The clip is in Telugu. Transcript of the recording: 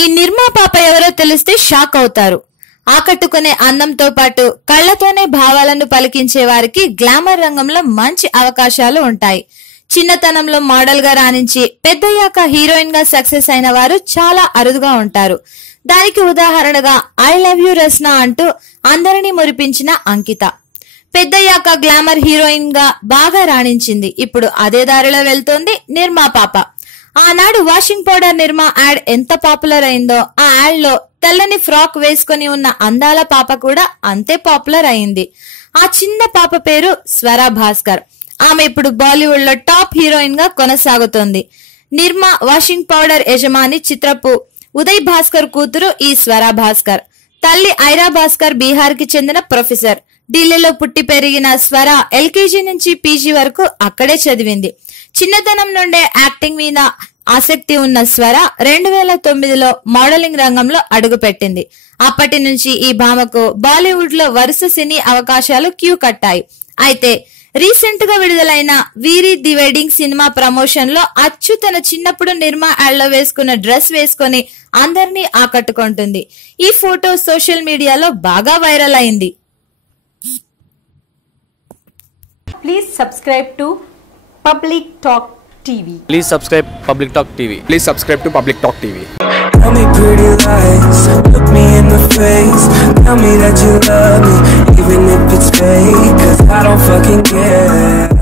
ఈ నిర్మా పాప ఎవరో తెలిస్తే షాక్ అవుతారు. ఆకట్టుకునే అందంతో పాటు కళ్లతోనే భావాలను పలికించే వారికి గ్లామర్ రంగంలో మంచి అవకాశాలు ఉంటాయి. చిన్నతనంలో మోడల్ గా రాణించి పెద్దయ్యాక హీరోయిన్ గా సక్సెస్ అయిన వారు చాలా అరుదుగా ఉంటారు. దానికి ఉదాహరణగా ఐ లవ్ యూ రస్నా అంటూ అందరినీ మురిపించిన అంకిత పెద్దయ్యాక గ్లామర్ హీరోయిన్ గా బాగా రాణించింది. ఇప్పుడు అదే దారిలో వెళ్తోంది నిర్మా పాప. ఆనాడు వాషింగ్ పౌడర్ నిర్మా యాడ్ ఎంత పాపులర్ అయిందో ఆ యాడ్ లో తెల్లని ఫ్రాక్ వేసుకుని ఉన్న అందాల పాప కూడా అంతే పాపులర్ అయింది. ఆ చిన్న పాప పేరు స్వరా భాస్కర్. ఆమె ఇప్పుడు బాలీవుడ్ లో టాప్ హీరోయిన్ గా కొనసాగుతోంది. నిర్మా వాషింగ్ పౌడర్ యజమాని చిత్రపు ఉదయ్ భాస్కర్ కూతురు ఈ స్వరా భాస్కర్. తల్లి ఐరా భాస్కర్ బీహార్ కి చెందిన ప్రొఫెసర్. ఢిల్లీలో పుట్టి పెరిగిన స్వర ఎల్కేజీ నుంచి పీజీ వరకు అక్కడే చదివింది. చిన్నతనం నుండే యాక్టింగ్ మీద ఆసక్తి ఉన్న స్వర 2009లో మోడలింగ్ రంగంలో అడుగుపెట్టింది. అప్పటి నుంచి ఈ భామకు బాలీవుడ్ లో వరుస సినీ అవకాశాలు క్యూ కట్టాయి. అయితే రీసెంట్ గా విడుదలైన వీరి ది వెడ్డింగ్ సినిమా ప్రమోషన్ లో అచ్చు తన చిన్నప్పుడు నిర్మా యాడ్ లో వేసుకున్న డ్రెస్ వేసుకుని అందరినీ ఆకట్టుకుంటుంది. ఈ ఫోటో సోషల్ మీడియాలో బాగా వైరల్ అయింది. Please subscribe to Public Talk TV. Please subscribe Public Talk TV. Please subscribe to Public Talk TV. Tell me pretty lies, look me in the face. Tell me that you love me, even if it's fake, 'cause I don't fucking care.